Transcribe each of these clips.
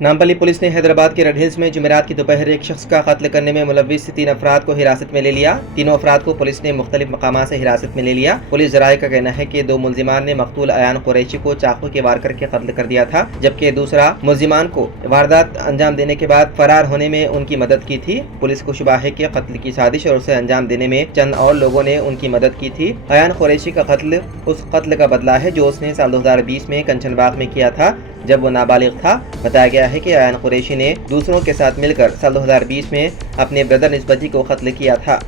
Nampally police ने हैदराबाद के red hills में जुमेरात की दोपहर एक शख्स का कत्ल करने में मुलव्विस 3 अफराद को हिरासत में ले लिया। तीनों अफराद को पुलिस ने मुख्तलिफ मकामात से हिरासत में ले लिया। पुलिस जराये का कहना है कि 2 मुल्जिमान ने मकतूल अयान कुरैशी को चाकू के वार करके कत्ल कर दिया था, जबकि दूसरा मुल्जिमान को वारदात अंजाम देने के बाद फरार होने में उनकी मदद की थी। पुलिस को शुबा है कि कत्ल की साजिश और उसे अंजाम देने में चंद और लोगों ने उनकी मदद की थी। अयान कुरैशी का कत्ल उस कत्ल का बदला है जो उसने साल 2020 में कंचनबाग में किया था, जब वो नाबालिग था। बताया गया है कि अयान कुरैशी ने दूसरों के साथ मिलकर साल 2020 में अपने ब्रदर निस्बती को कत्ल किया था।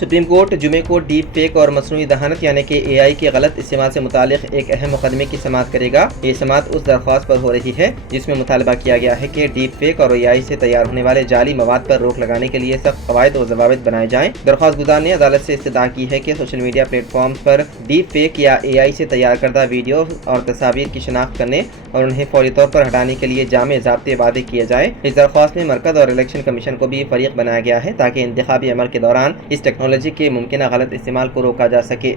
सुप्रीम कोर्ट जुमे को डीप फेक और मसनूई दहानत यानी कि AI के गलत इस्तेमाल से मुतालिक एक अहम मुकदमे की समाअत करेगा। ये समाअत उस दरख्वास्त पर हो रही है जिसमें मुतालबा किया गया है कि डीप फेक और AI से तैयार होने वाले जाली मवाद पर रोक लगाने के लिए सख्त कवायद और ज़वाबित बनाए जाएं। दरख्वास्त गुजार ने अदालत से इस्तदा की है कि सोशल मीडिया प्लेटफॉर्म पर डीप फेक या AI से तैयार करदा वीडियो और तस्वीर की शनाख्त करने और उन्हें फौरी तौर पर हटाने के लिए जामे ज़ाब्ते वादे किए जाए। इस दरख्वास्त में मरकज़ और इलेक्शन कमीशन को भी फरीक बनाया गया है ताकि इंतखाबी अमल के दौरान इस टेक्नोलॉजी के मुमकिन गलत इस्तेमाल को रोका जा सके।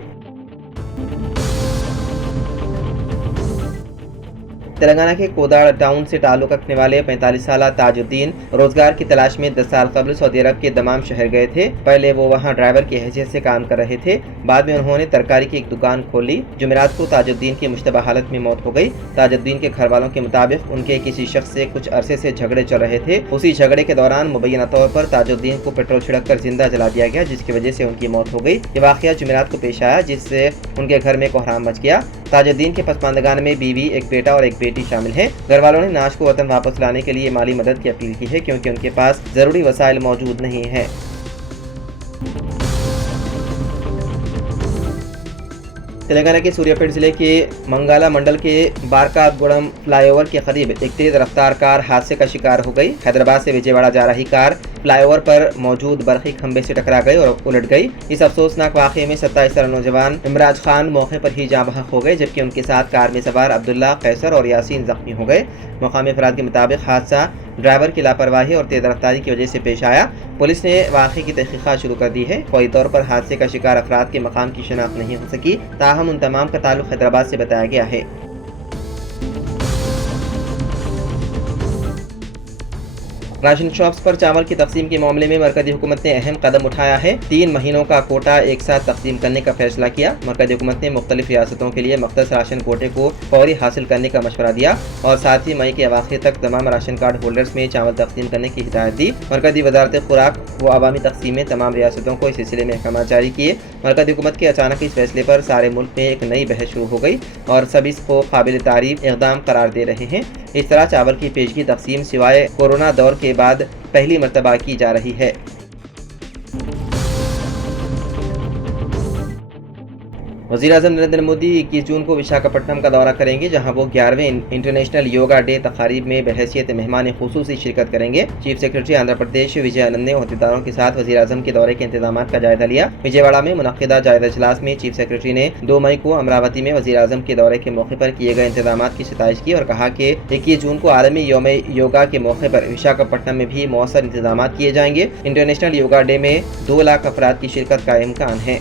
तेलंगाना के कोदाड़ टाउन से ताल्लुक़ रखने वाले 45 साल ताजुद्दीन रोजगार की तलाश में 10 साल कबल सऊदी अरब के दमाम शहर गए थे। पहले वो वहाँ ड्राइवर की हैसियत से काम कर रहे थे। बाद में उन्होंने तरकारी की एक दुकान खोल ली। जुमेरात को ताजुद्दीन की मुश्तबा हालत में मौत हो गई। ताजुद्दीन के घर वालों के मुताबिक उनके किसी शख्स से कुछ अरसे से झगड़े चल रहे थे। उसी झगड़े के दौरान मुबैना तौर पर ताजुद्दीन को पेट्रोल छिड़क कर जिंदा जला दिया गया, जिसकी वजह से उनकी मौत हो गई। ये वाक़या जुमेरात को पेश आया, जिससे उनके घर में कोहराम मच गया। ताजुद्दीन के पसमानदगान में बीवी, एक बेटा और एक बेटी शामिल है। घर वालों ने नाश को वतन वापस लाने के लिए माली मदद की अपील की है, क्योंकि उनके पास जरूरी वसाइल मौजूद नहीं है। तेलंगाना के सूर्यापेट जिले के मंगाला मंडल के बारकागुड़म फ्लाईओवर के करीब एक तेज रफ्तार कार हादसे का शिकार हो गई। हैदराबाद से विजयवाड़ा जा रही कार फ्लाईओवर पर मौजूद बरखी खंबे से टकरा गई और उलट गई। इस अफसोसनाक वाक़े में 27 साल नौजवान इमराज खान मौके पर ही जाँ बहक हो गए, जबकि उनके साथ कार में सवार अब्दुल्ला, कैसर और यासीन जख्मी हो गए। मकामी अफराद के मुताबिक हादसा ड्राइवर की लापरवाही और तेज रफ्तारी की वजह से पेश आया। पुलिस ने वाक़े की तहकीक़ात शुरू कर दी है। फौरी तौर पर हादसे का शिकार अफराद के मकाम की शनाख्त नहीं हो सकी, ताहम उन तमाम का ताल्लुक़ हैदराबाद से बताया गया है। राशन शॉप्स पर चावल की तकसीम के मामले में मरकज़ी हुकूमत ने अहम कदम उठाया है। 3 महीनों का कोटा एक साथ तकसीम करने का फैसला किया। मरकज़ी हुकूमत ने मुख्तलिफ रियासतों के लिए मख्तस राशन कोटे को फौरी हासिल करने का मशवरा दिया और साथ ही मई के अवाखिर तक तमाम राशन कार्ड होल्डर्स में चावल तकसीम करने की हिदायत दी। मरकज़ी वज़ारत खुराक व अवामी तकसीम में तमाम रियासतों को इस सिलसिले में अहकाम जारी किए। मरकज़ी हुकूमत के अचानक इस फैसले पर सारे मुल्क में एक नई बहस शुरू हो गई और सब इसको काबिल तारीफ इक़दाम करार दे रहे हैं। इस तरह चावल की पेशगी तकसीम सिवाय कोरोना दौर के बाद पहली मर्तबा की जा रही है। वज़ीर-ए-आज़म नरेंद्र मोदी 21 जून को विशाखापट्टनम का दौरा करेंगे, जहां वो 11वें इंटरनेशनल योगा डे तकारीब में बहैसियत मेहमान खुसूसी शिरकत करेंगे। चीफ सेक्रेटरी आंध्र प्रदेश विजय आनंद ने अहदेदारों के साथ वज़ीर-ए-आज़म के दौरे के इंतजामात का जायजा लिया। विजयवाड़ा में मुनक़िदा जायजा इजलास में चीफ सेक्रेटरी ने 2 मई को अमरावती में वज़ीर-ए-आज़म के दौरे के मौके पर किए गए इंतजामात की सिताइश की और कहा कि 21 जून को आलमी यौम योगा के मौके पर विशाखापट्टनम में भी मौसर इंतजामात किए जाएंगे। इंटरनेशनल योगा डे में 2 लाख अफराद की शिरकत का इम्कान है।